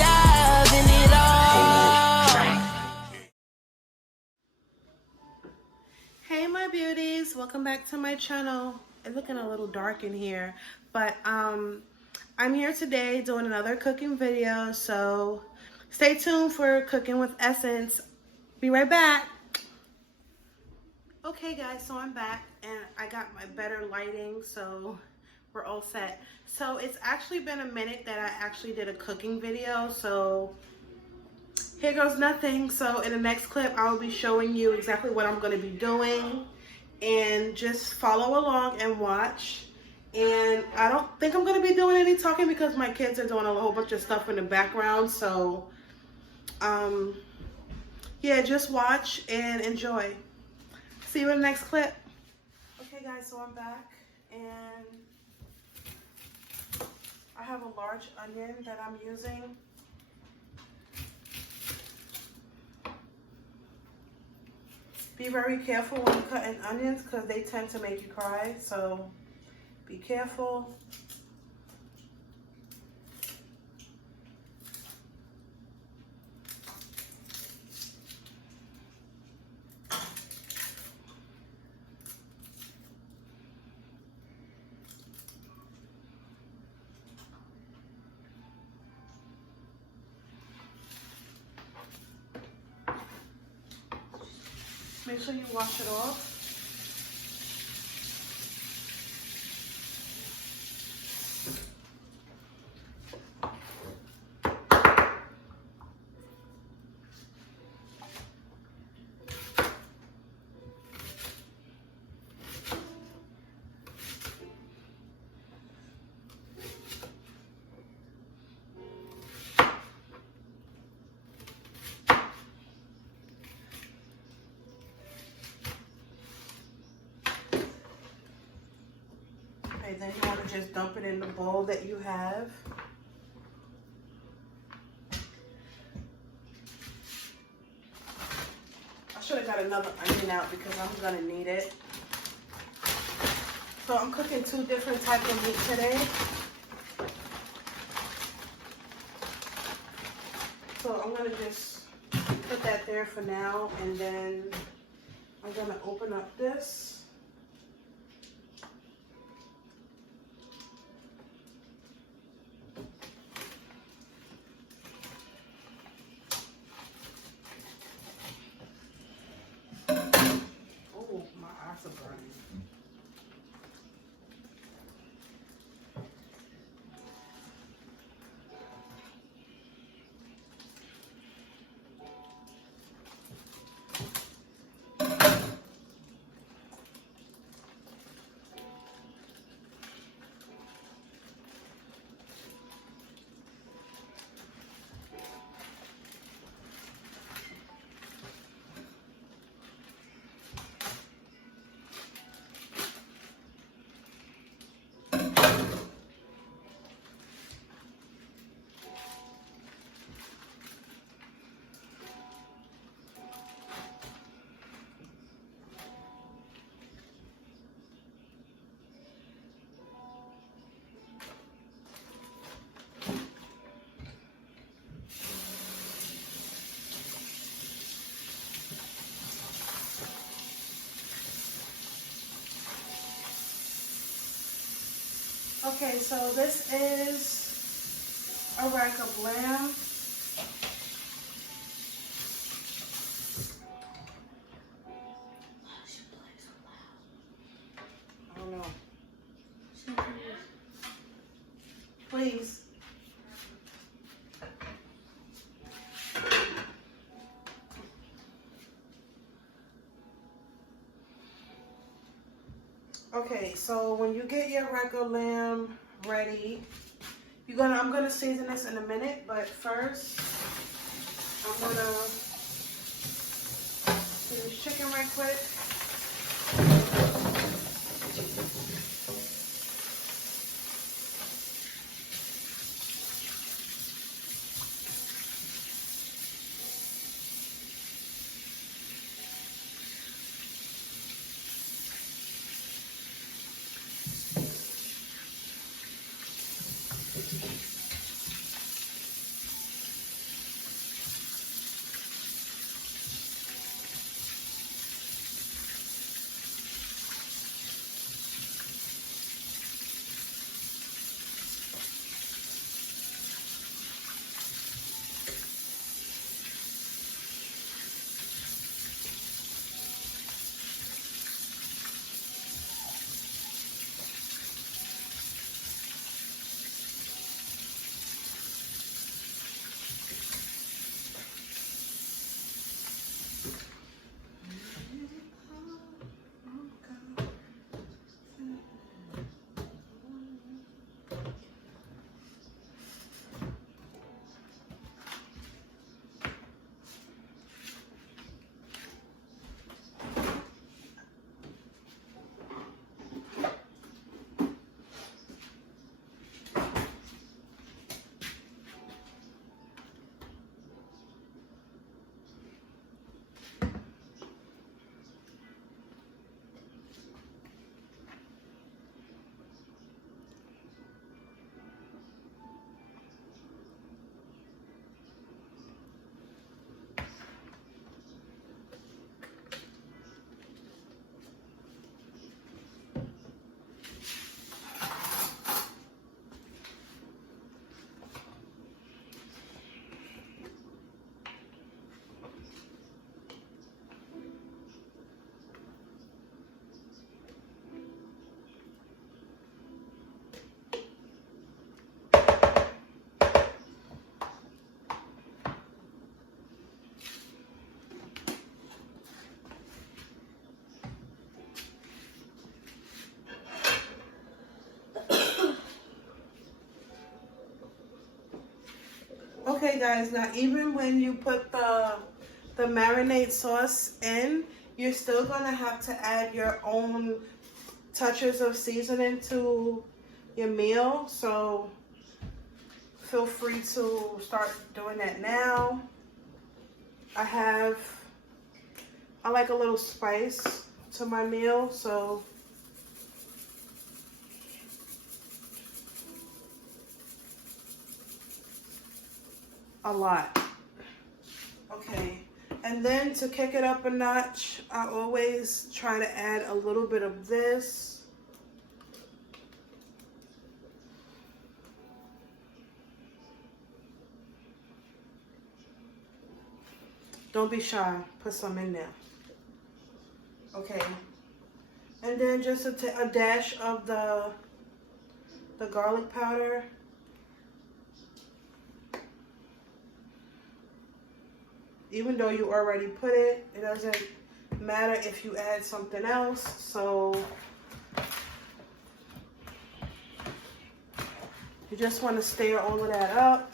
having it all. Hey my beauties, welcome back to my channel. It's looking a little dark in here, but I'm here today doing another cooking video, so stay tuned for Cooking with Essence. Be right back. Okay guys, so I'm back and I got my better lighting, so we're all set. So it's actually been a minute that I actually did a cooking video, so here goes nothing. So in the next clip, I will be showing you exactly what I'm going to be doing, and just follow along and watch. And I don't think I'm going to be doing any talking because my kids are doing a whole bunch of stuff in the background. So yeah, just watch and enjoy. See you in the next clip. Okay guys, so I'm back and I have a large onion that I'm using. Be very careful when you're cutting onions because they tend to make you cry, so be careful. Make sure you wash it off. Okay, then you want to just dump it in the bowl that you have. I should have got another onion out because I'm going to need it. So I'm cooking 2 different types of meat today. So I'm going to just put that there for now, and then I'm going to open up this. Oh, my eyes are burning. Okay, so this is a rack of lamb. I don't know. Please. Okay, so when you get your rack of lamb ready, I'm gonna season this in a minute, but first I'm gonna do this chicken right quick. Okay guys, now even when you put the marinade sauce in, you're still gonna have to add your own touches of seasoning to your meal. So feel free to start doing that now. I like a little spice to my meal, so a lot. Okay, and then to kick it up a notch, I always try to add a little bit of this. Don't be shy, put some in there. Okay, and then just a dash of the garlic powder. Even though you already put it, it doesn't matter if you add something else. So you just want to stir all of that up.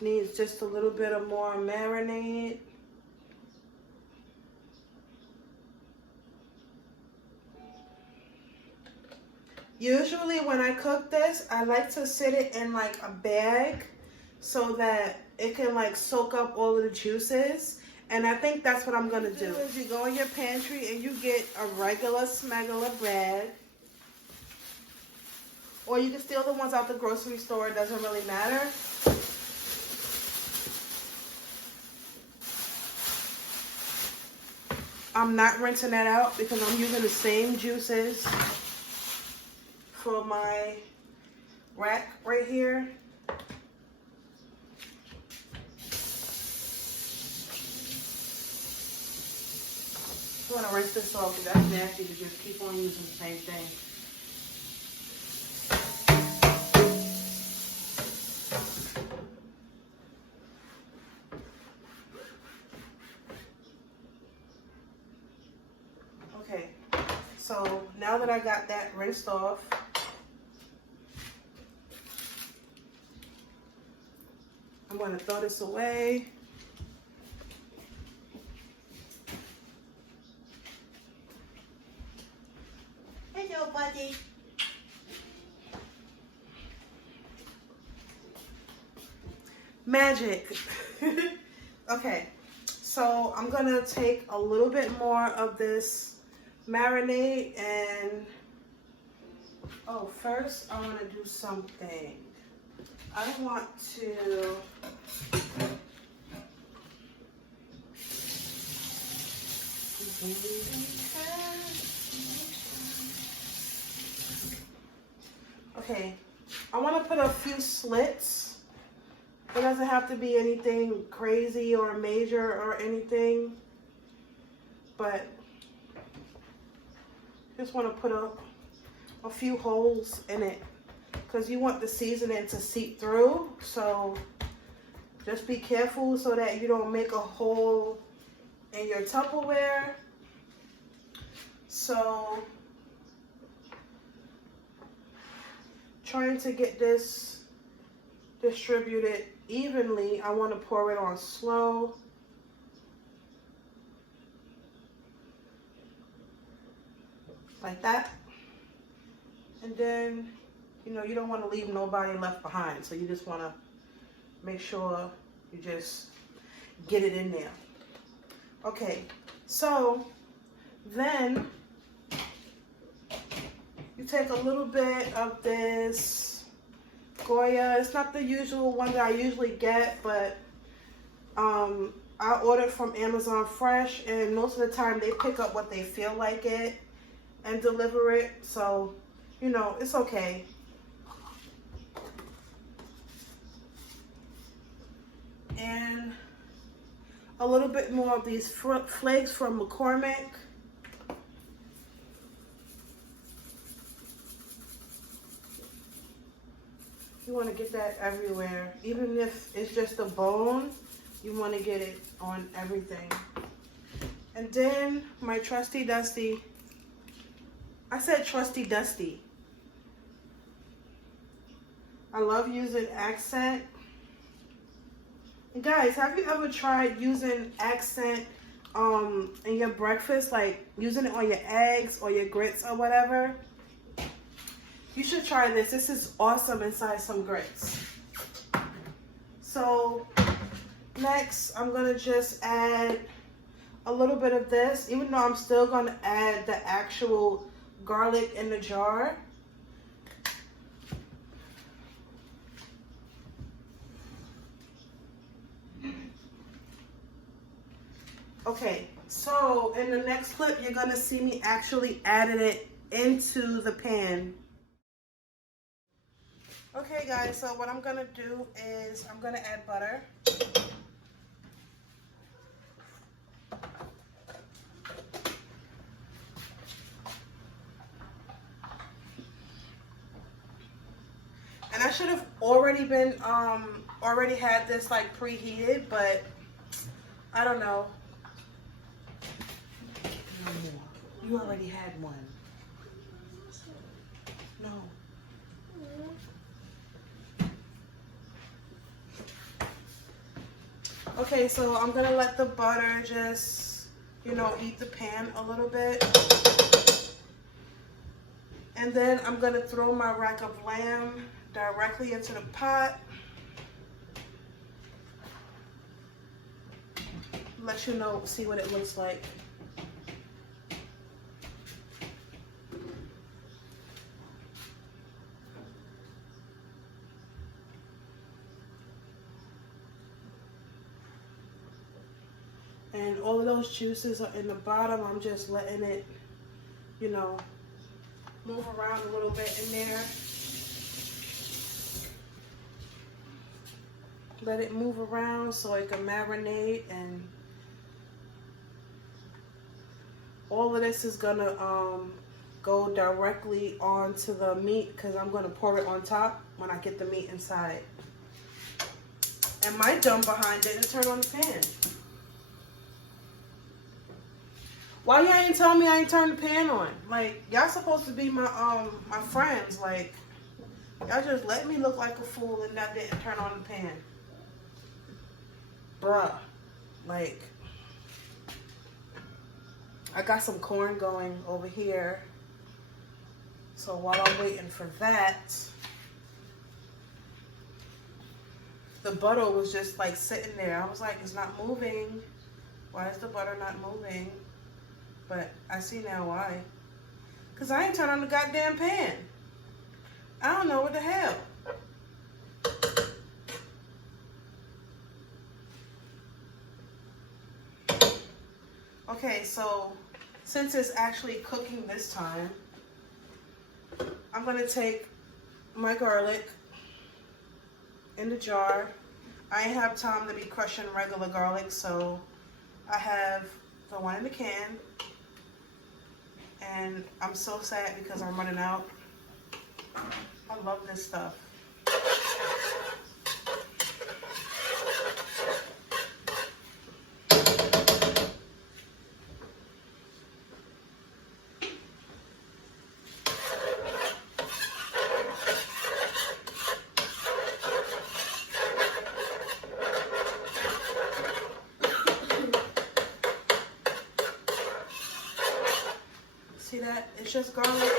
Needs just a little bit of more marinade. Usually when I cook this, I like to sit it in like a bag so that it can like soak up all of the juices. And I think that's what I'm gonna do. Is you go in your pantry and you get a regular smegular bread. Or you can steal the ones out the grocery store, it doesn't really matter. I'm not rinsing that out because I'm using the same juices for my rack right here. I want to rinse this off because that's nasty to just keep on using the same thing. Okay, so now that I got that rinsed off, I'm going to throw this away. Hello, buddy. Magic. Okay, so I'm going to take a little bit more of this marinade and, oh, first I want to do something. I want to okay, I want to put a few slits. It doesn't have to be anything crazy or major or anything, but just want to put a few holes in it because you want the seasoning to seep through. So just be careful so that you don't make a hole in your Tupperware. So trying to get this distributed evenly, I want to pour it on slow. Like that. And then, you know, you don't want to leave nobody left behind. So you just want to make sure you just get it in there. Okay, so then you take a little bit of this Goya. It's not the usual one that I usually get, but I ordered from Amazon Fresh, and most of the time they pick up what they feel like it and deliver it, so you know, it's okay. And a little bit more of these flakes from McCormick. You want to get that everywhere. Even if it's just a bone, you want to get it on everything. And then my trusty dusty, I said trusty dusty. I love using accent. And guys, have you ever tried using accent in your breakfast? Like using it on your eggs or your grits or whatever? You should try this. This is awesome inside some grits. So next, I'm going to just add a little bit of this, even though I'm still going to add the actual garlic in the jar. Okay, so in the next clip, you're going to see me actually adding it into the pan. Okay guys, so what I'm gonna do is I'm gonna add butter. And I should have already had this like preheated, but I don't know. No more. You already had one. No. Okay, so I'm gonna let the butter just, you know, eat the pan a little bit. And then I'm gonna throw my rack of lamb directly into the pot. Let you know, see what it looks like. And all of those juices are in the bottom. I'm just letting it, you know, move around a little bit in there. Let it move around so it can marinate, and all of this is gonna go directly onto the meat because I'm gonna pour it on top when I get the meat inside. And my dumb behind didn't turn on the pan. Why y'all ain't tell me I ain't turned the pan on? Like, y'all supposed to be my my friends. Like, y'all just let me look like a fool and that didn't turn on the pan. Bruh. Like, I got some corn going over here. So while I'm waiting for that, the butter was just like sitting there. I was like, it's not moving. Why is the butter not moving? But I see now why. Because I ain't turned on the goddamn pan. I don't know what the hell. Okay, so since it's actually cooking this time, I'm going to take my garlic in the jar. I ain't have time to be crushing regular garlic, so I have the one in the can. And I'm so sad because I'm running out. I love this stuff. See that? It's just garlic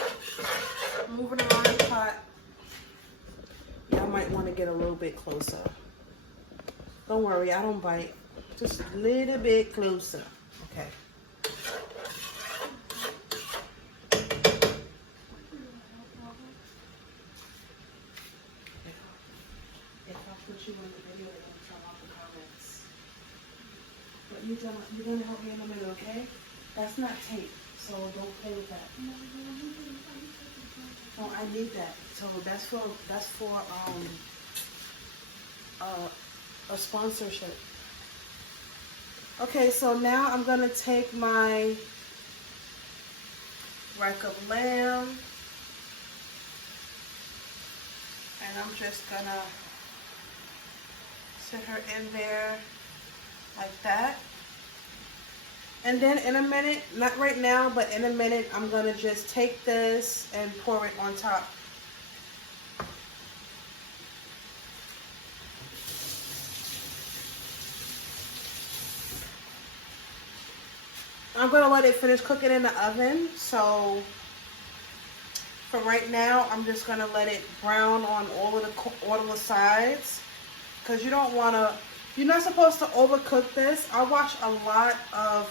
moving around the pot. Y'all might want to get a little bit closer. Don't worry, I don't bite. Just a little bit closer. Okay. If I put you in the video, they're going to turn off the comments. But you're going to help me in a minute, okay? That's not tape. So don't play with that. Oh, I need that. So that's for a sponsorship. Okay, so now I'm gonna take my rack of lamb And I'm just gonna sit her in there like that. And then in a minute, not right now, but in a minute, I'm gonna just take this and pour it on top. I'm gonna let it finish cooking in the oven. So for right now, I'm just gonna let it brown on all of the sides, because you don't wanna. You're not supposed to overcook this. I watch a lot of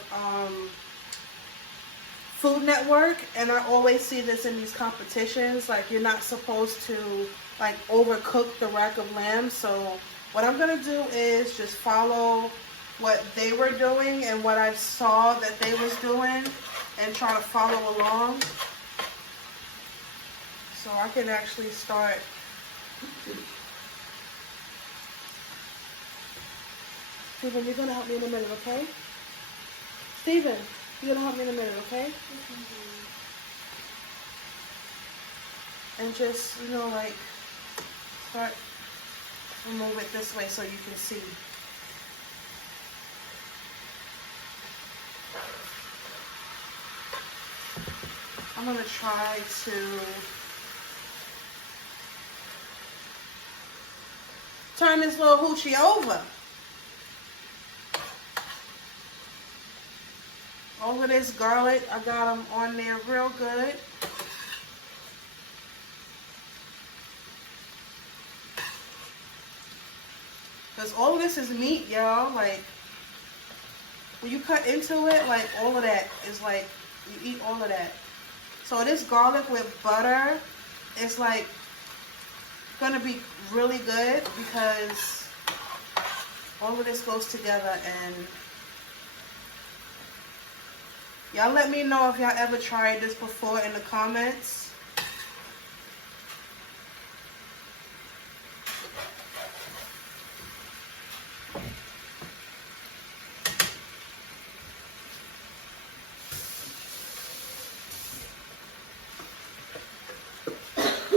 Food Network, and I always see this in these competitions. Like, you're not supposed to like overcook the rack of lamb. So what I'm gonna do is just follow what they were doing and what I saw that they was doing, and try to follow along. So I can actually start. Steven, you're gonna help me in a minute, okay? Steven, you're gonna help me in a minute, okay? And just, you know, like, start to move it this way so you can see. I'm gonna try to turn this little hoochie over. Over this garlic, I got them on there real good. Because all of this is meat, y'all. Like, when you cut into it, like, all of that is like, you eat all of that. So this garlic with butter is like gonna be really good, because all of this goes together. And y'all let me know if y'all ever tried this before in the comments.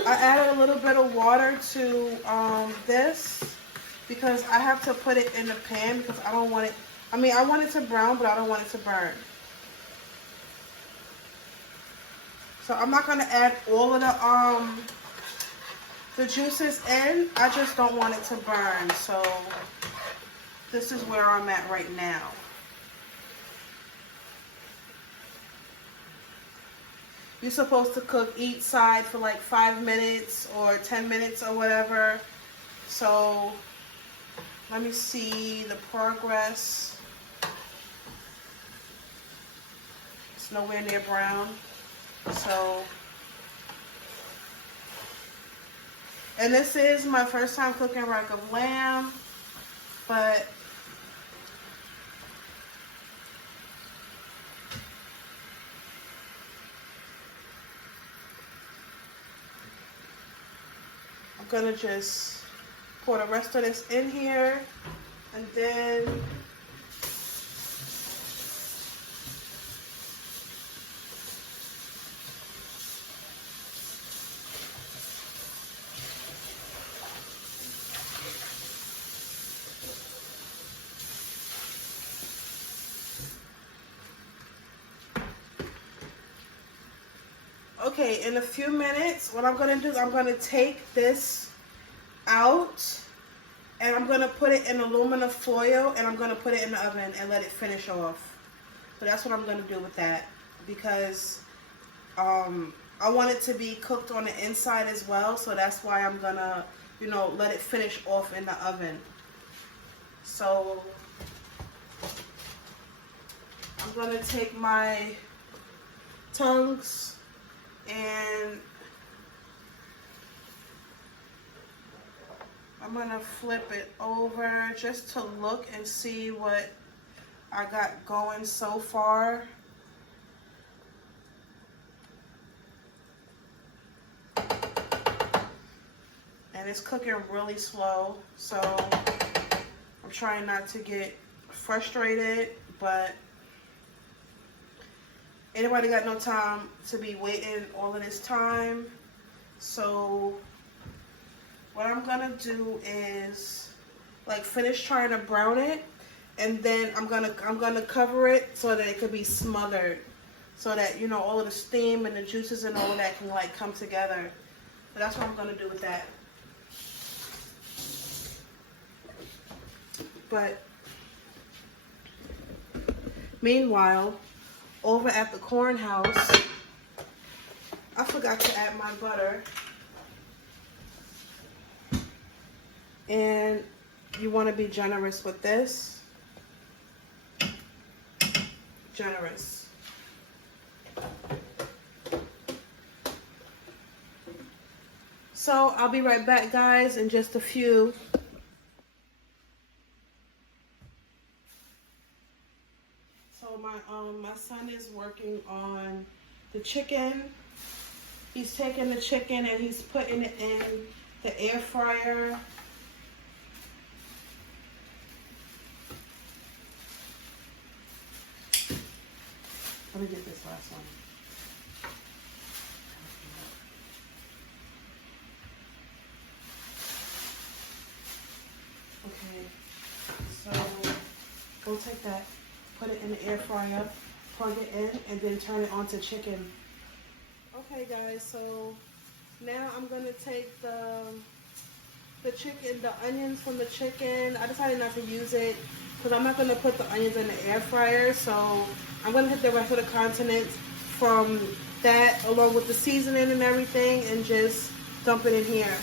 I added a little bit of water to this, because I have to put it in the pan, because I don't want it, I mean, I want it to brown, but I don't want it to burn. So I'm not going to add all of the juices in. I just don't want it to burn. So this is where I'm at right now. You're supposed to cook each side for like 5 minutes or 10 minutes or whatever. So let me see the progress. It's nowhere near brown. So, and this is my first time cooking rack of lamb, but I'm gonna just pour the rest of this in here, and then okay, in a few minutes, what I'm going to do is I'm going to take this out, and I'm going to put it in aluminum foil, and I'm going to put it in the oven and let it finish off. So that's what I'm going to do with that, because I want it to be cooked on the inside as well. So that's why I'm going to, you know, let it finish off in the oven. So I'm going to take my tongs and I'm gonna flip it over just to look and see what I got going so far. And it's cooking really slow, so I'm trying not to get frustrated, but anybody got no time to be waiting all of this time. So what I'm gonna do is like finish trying to brown it, and then I'm gonna cover it so that it could be smothered, so that, you know, all of the steam and the juices and all of that can like come together. But that's what I'm gonna do with that. But meanwhile, over at the corn house, I forgot to add my butter. And you want to be generous with this. Generous. So I'll be right back, guys, in just a few. So my son is working on the chicken. He's taking the chicken and he's putting it in the air fryer. Let me get this last one. Okay, so we'll take that, put it in the air fryer, plug it in, and then turn it onto chicken. Okay guys, so now I'm gonna take the chicken, the onions from the chicken. I decided not to use it because I'm not gonna put the onions in the air fryer, so I'm gonna hit the rest of the condiments from that along with the seasoning and everything and just dump it in here.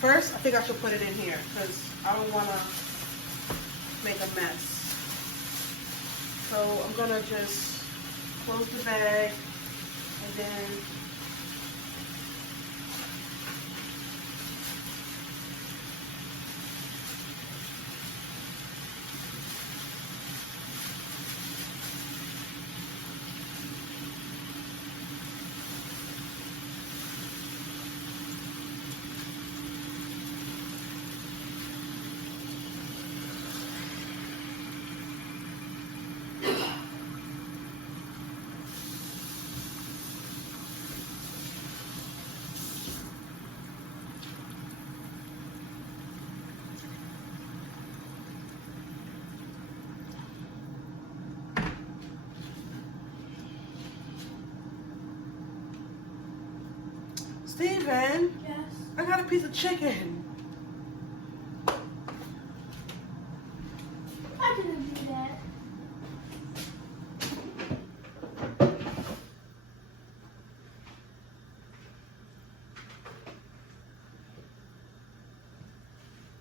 First, I think I should put it in here because I don't want to make a mess. So I'm going to just close the bag and then Steven, Yes. I got a piece of chicken. I didn't do that.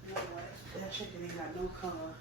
You know what? That chicken ain't got no color.